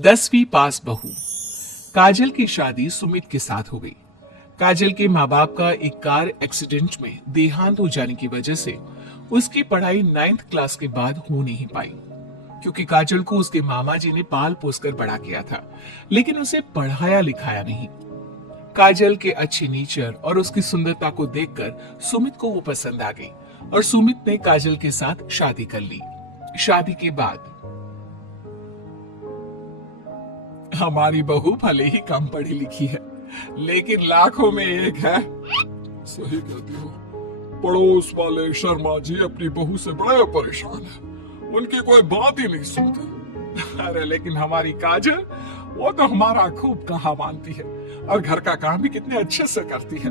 10वीं पास बहू। काजल की शादी सुमित के साथ हो गई। काजल के माँ बाप का एक कार एक्सीडेंट में देहांत हो जाने की वजह से उसकी पढ़ाई 9th क्लास के बाद हो नहीं पाई, क्योंकि काजल को उसके मामा जी ने पाल पोस कर बड़ा किया था, लेकिन उसे पढ़ाया लिखाया नहीं। काजल के अच्छे नेचर और उसकी सुंदरता को देखकर सुमित को वो पसंद आ गई और सुमित ने काजल के साथ शादी कर ली। शादी के बाद हमारी बहू भले ही कम पढ़ी लिखी है, लेकिन लाखों में एक है। सही कहती हो। पड़ोस वाले शर्मा जी अपनी बहू से बड़े परेशान है, उनकी कोई बात ही नहीं सुनते। अरे लेकिन हमारी काजल, वो तो हमारा खूब कहा मानती है और घर का काम भी कितने अच्छे से करती है।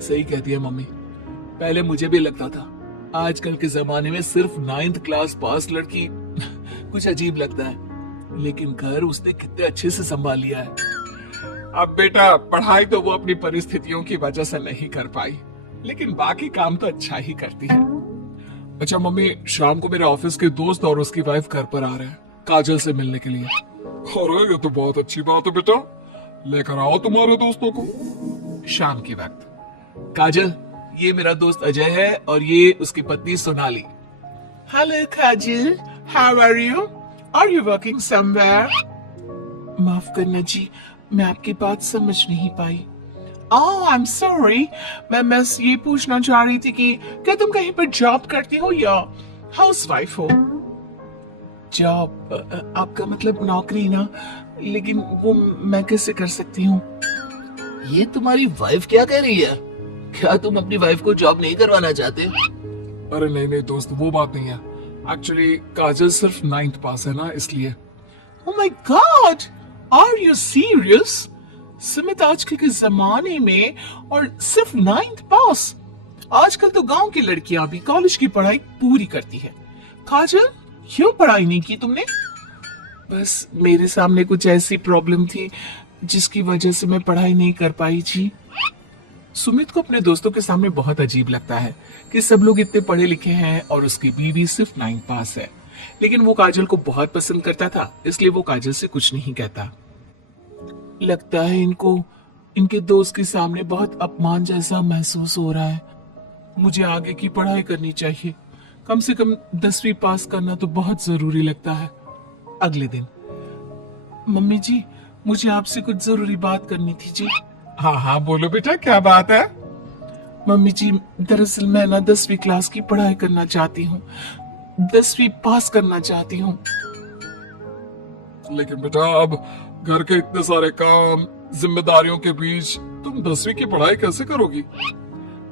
सही कहती है मम्मी। पहले मुझे भी लगता था आजकल के जमाने में सिर्फ 9th क्लास पास लड़की कुछ अजीब लगता है, लेकिन घर उसने कितने अच्छे से संभाल लिया है। अब बेटा, पढ़ाई तो वो अपनी परिस्थितियों की वजह से नहीं कर पाई, लेकिन बाकी काम तो अच्छा ही करती है। अच्छा मम्मी, शाम को मेरे ऑफिस के दोस्त और उसकी वाइफ घर पर आ रहे हैं काजल से मिलने के लिए। अरे ये तो बहुत अच्छी बात है बेटा, लेकर आओ तुम्हारे दोस्तों को। शाम के वक्त काजल, ये मेरा दोस्त अजय है और ये उसकी पत्नी Sonali. Hello Kajal, how are you? Are you working somewhere? माफ करना जी, मैं आपकी बात समझ नहीं पाई। ओह आई एम सॉरी, मैं बस ये पूछना चाह रही थी कि क्या तुम कहीं पर जॉब करती हो या हाउसवाइफ हो? जॉब? आपका मतलब नौकरी ना, लेकिन वो मैं कैसे कर सकती हूँ? ये तुम्हारी वाइफ क्या कह रही है? क्या तुम अपनी वाइफ को जॉब नहीं करवाना चाहते? अरे नहीं नहीं दोस्त, वो बात नहीं है। एक्चुअली काजल सिर्फ 9th पास है ना, इसलिए। Oh my God! Are you serious? Sumit, आजकल के जमाने में और सिर्फ 9th पास? आजकल तो गांव की लड़कियां भी कॉलेज की पढ़ाई पूरी करती है। काजल, क्यों पढ़ाई नहीं की तुमने? बस मेरे सामने कुछ ऐसी प्रॉब्लम थी जिसकी वजह से मैं पढ़ाई नहीं कर पाई जी। सुमित को अपने दोस्तों के सामने बहुत अजीब लगता है कि सब लोग इतने पढ़े लिखे हैं और उसकी बीवी सिर्फ 9th पास है, लेकिन वो काजल को बहुत पसंद करता था, इसलिए वो काजल से कुछ नहीं कहता। लगता है इनको इनके दोस्त के सामने बहुत अपमान जैसा महसूस हो रहा है। मुझे आगे की पढ़ाई करनी चाहिए, कम से कम 10वीं पास करना तो बहुत जरूरी लगता है। अगले दिन, मम्मी जी, मुझे आपसे कुछ जरूरी बात करनी थी जी। हाँ हाँ बोलो बेटा, क्या बात है? मम्मी जी, दरअसल मैं ना 10वीं क्लास की पढ़ाई करना चाहती हूँ, 10वीं पास करना चाहती हूँ। लेकिन बेटा, अब घर के इतने सारे काम, जिम्मेदारियों के बीच तुम 10वीं की पढ़ाई कैसे करोगी?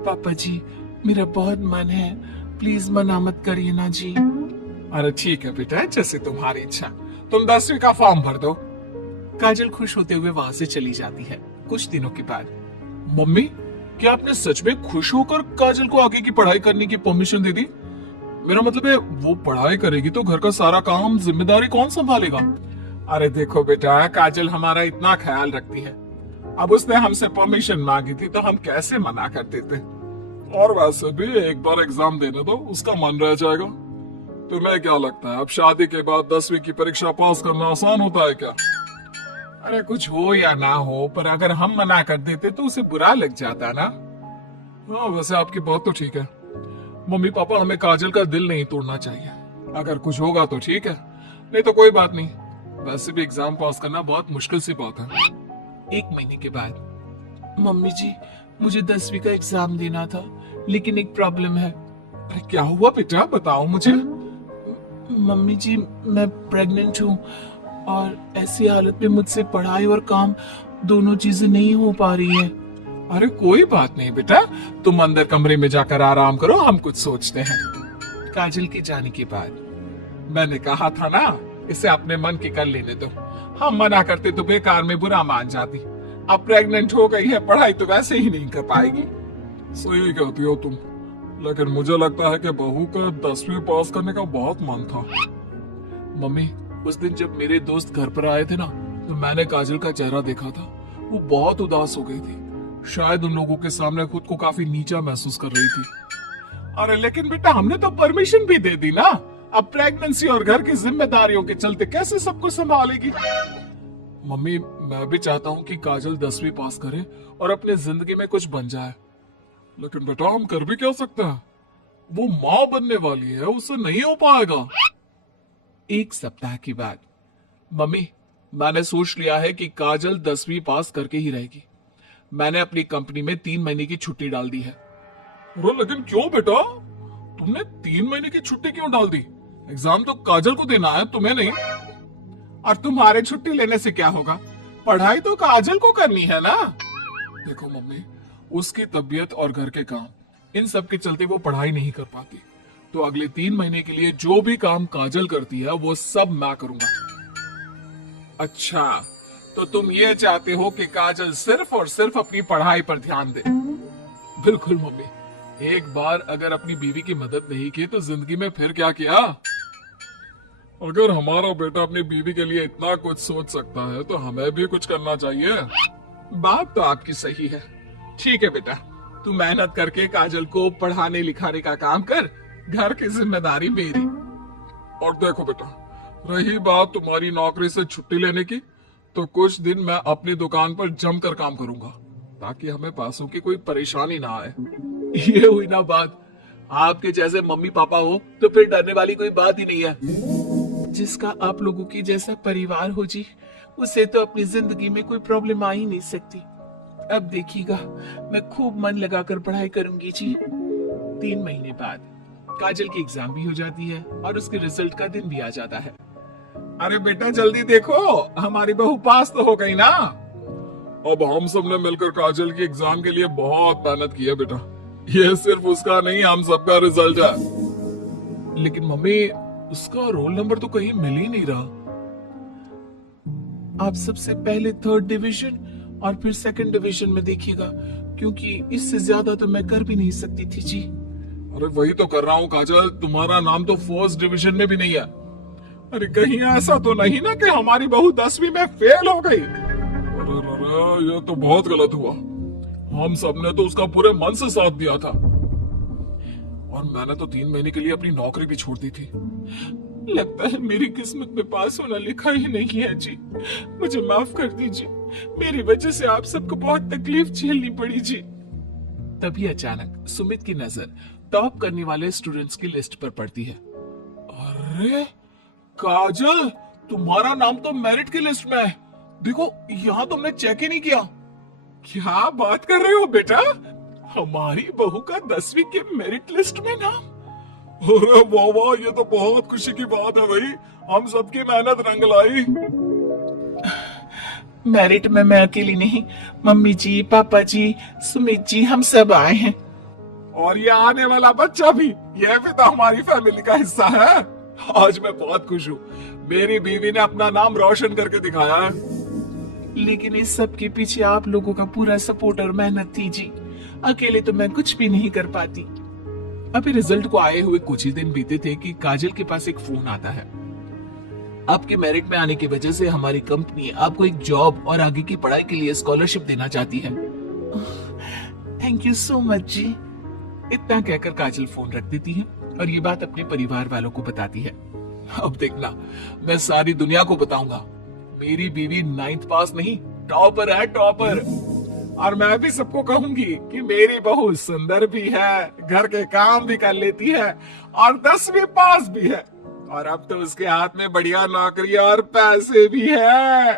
पापा जी, मेरा बहुत मन है, प्लीज मना मत करिए ना जी। अरे ठीक है बेटा, जैसे तुम्हारी इच्छा, तुम 10वीं का फॉर्म भर दो। काजल खुश होते हुए वहां से चली जाती है। कुछ दिनों के बाद, मम्मी, क्या आपने सच में खुश होकर काजल को आगे की पढ़ाई करने की परमिशन दे दी? मेरा मतलब है, वो पढ़ाई करेगी तो घर का सारा काम, जिम्मेदारी कौन संभालेगा? अरे देखो बेटा, काजल हमारा इतना ख्याल रखती है, अब उसने हमसे परमिशन मांगी थी तो हम कैसे मना कर देते। और वैसे भी एक बार एग्जाम देने दो, उसका मन रह जाएगा। तुम्हें क्या लगता है, अब शादी के बाद 10वीं की परीक्षा पास करना आसान होता है क्या? अरे कुछ हो या ना हो, पर अगर हम मना कर देते तो उसे बुरा लग जाता ना। हाँ, वैसे आपकी बात तो ठीक है। मम्मी पापा, हमें काजल का दिल नहीं तोड़ना चाहिए। अगर कुछ होगा तो ठीक है, नहीं तो कोई बात नहीं। वैसे भी एग्जाम पास करना बहुत मुश्किल सी बात है। 1 महीने के बाद, मम्मी जी, मुझे 10वीं का एग्जाम देना था, लेकिन एक प्रॉब्लम है। अरे क्या हुआ बेटा, बताओ मुझे। मम्मी जी, मैं प्रेग्नेंट हूँ और ऐसी हालत में मुझसे पढ़ाई और काम दोनों चीजें नहीं हो पा रही है। अरे कोई बात नहीं बेटा, तुम अंदर कमरे में जाकर आराम करो, हम कुछ सोचते हैं। काजल के जाने के बाद, मैंने कहा था ना, इसे अपने मन की कर लेने दो, हम मना करते तो बेकार में बुरा मान जाती। अब प्रेग्नेंट हो गई है, पढ़ाई तो वैसे ही नहीं कर पाएगी। सही कहती हो तुम, लेकिन मुझे लगता है कि बहू का 10वीं पास करने का बहुत मन था। मम्मी, उस दिन जब मेरे दोस्त घर पर आए थे ना, तो मैंने काजल का चेहरा देखा था, वो बहुत उदास हो गई थी। शायद उन लोगों के सामने खुद को काफी नीचा महसूस कर रही थी। अरे लेकिन बेटा, हमने तो परमिशन भी दे दी ना, अब प्रेगनेंसी और घर की जिम्मेदारियों के चलते कैसे सब कुछ संभालेगी? मम्मी, मैं भी चाहता हूँ कि काजल 10वीं पास करे और अपने जिंदगी में कुछ बन जाए, लेकिन बेटा हम कर भी क्या सकते हैं? वो माँ बनने वाली है, उससे नहीं हो पाएगा। एक सप्ताह के बाद, मम्मी मैंने सोच लिया है कि काजल 10वीं पास करके ही रहेगी। मैंने अपनी कंपनी में 3 महीने की छुट्टी डाल दी है। अरे लेकिन क्यों बेटा? तुमने 3 महीने की छुट्टी क्यों डाल दी? एग्जाम तो काजल को देना है, तुम्हें नहीं। और तुम्हारे छुट्टी लेने से क्या होगा? पढ़ाई तो काजल को करनी है ना। देखो मम्मी, उसकी तबीयत और घर के काम, इन सब के चलते वो पढ़ाई नहीं कर पाती, तो अगले 3 महीने के लिए जो भी काम काजल करती है वो सब मैं करूंगा। अच्छा, तो तुम ये चाहते हो कि काजल सिर्फ और सिर्फ अपनी पढ़ाई पर ध्यान दे? बिल्कुल मम्मी, एक बार अगर अपनी बीवी की मदद नहीं की तो जिंदगी में फिर क्या किया? अगर हमारा बेटा अपनी बीवी के लिए इतना कुछ सोच सकता है तो हमें भी कुछ करना चाहिए। बात तो आपकी सही है। ठीक है बेटा, तू मेहनत करके काजल को पढ़ाने लिखाने का काम कर, घर की जिम्मेदारी मेरी। और देखो बेटा, रही बात तुम्हारी नौकरी से छुट्टी लेने की, तो कुछ दिन मैं अपनी दुकान पर जमकर काम करूंगा, ताकि हमें पैसों की कोई परेशानी ना आए। ये हुई ना बात। आपके जैसे मम्मी पापा हो तो फिर डरने वाली कोई बात ही नहीं है। जिसका आप लोगों की जैसा परिवार हो जी, उसे तो अपनी जिंदगी में कोई प्रॉब्लम आ ही नहीं सकती। अब देखिएगा, मैं खूब मन लगाकर पढ़ाई करूंगी जी। 3 महीने बाद काजल की एग्जाम भी हो जाती है और उसके रिजल्ट का दिन भी आ जाता है। अरे बेटा जल्दी देखो, हमारी बहू पास तो हो गई ना। अब हम सब ने मिलकर काजल की एग्जाम के लिए बहुत मेहनत की है बेटा। ये सिर्फ उसका नहीं, हम सबका रिजल्ट है। लेकिन मम्मी, उसका रोल नंबर तो कहीं मिल ही नहीं रहा। आप सबसे पहले 3rd डिवीजन और फिर 2nd डिवीजन में देखिएगा, क्योंकि इससे ज्यादा तो मैं कर भी नहीं सकती थी जी। अरे वही तो कर रहा हूँ काजल, तुम्हारा नाम तो 1st डिवीजन में भी नहीं है। अरे कहीं ऐसा तो नहीं ना कि हमारी बहू 10वीं में फेल हो गई? अरे ये तो बहुत गलत हुआ। हम सबने तो उसका पूरे मन से साथ दिया था, और मैंने तो 3 महीने के लिए अपनी नौकरी भी छोड़ दी थी। लगता है मेरी किस्मत में पास होना लिखा ही नहीं है जी। मुझे माफ कर दीजिए, मेरी वजह से आप सबको बहुत तकलीफ झेलनी पड़ी जी। तभी अचानक सुमित की नजर टॉप करने वाले स्टूडेंट्स की लिस्ट पर पड़ती है। अरे काजल, तुम्हारा नाम तो मेरिट की लिस्ट में है। देखो, यहाँ तुमने चेक ही नहीं किया। क्या बात कर रहे हो बेटा? हमारी बहू का 10वीं के मेरिट लिस्ट में नाम? अरे वाह वाह, ये तो बहुत खुशी की बात है भाई। हम सबकी मेहनत रंग लाई। मेरिट में मैं अकेली नहीं, मम्मी जी, पापा जी, सुमित जी, हम सब आए हैं। और ये आने वाला बच्चा भी, यह भी तो हमारी फैमिली का हिस्सा है। आज मैं बहुत खुश हूँ, मेरी बीवी ने अपना नाम रोशन करके दिखाया है। लेकिन इस सब के पीछे आप लोगों का पूरा सपोर्ट और मेहनत थी जी। अकेले तो मैं कुछ भी नहीं कर पाती। अभी रिजल्ट को आए हुए कुछ ही दिन बीते थे कि काजल के पास एक फोन आता है। आपके मेरिट में आने की वजह से हमारी कंपनी आपको एक जॉब और आगे की पढ़ाई के लिए स्कॉलरशिप देना चाहती है। थैंक यू सो मच जी। इतना कहकर काजल फोन रख देती है और ये बात अपने परिवार वालों को बताती है। अब देखना, मैं सारी दुनिया को बताऊंगा, मेरी बीवी 9th पास नहीं, टॉपर है, टॉपर। और मैं भी सबको कहूंगी कि मेरी बहू सुंदर भी है, घर के काम भी कर लेती है और 10वीं पास भी है, और अब तो उसके हाथ में बढ़िया नौकरी और पैसे भी है।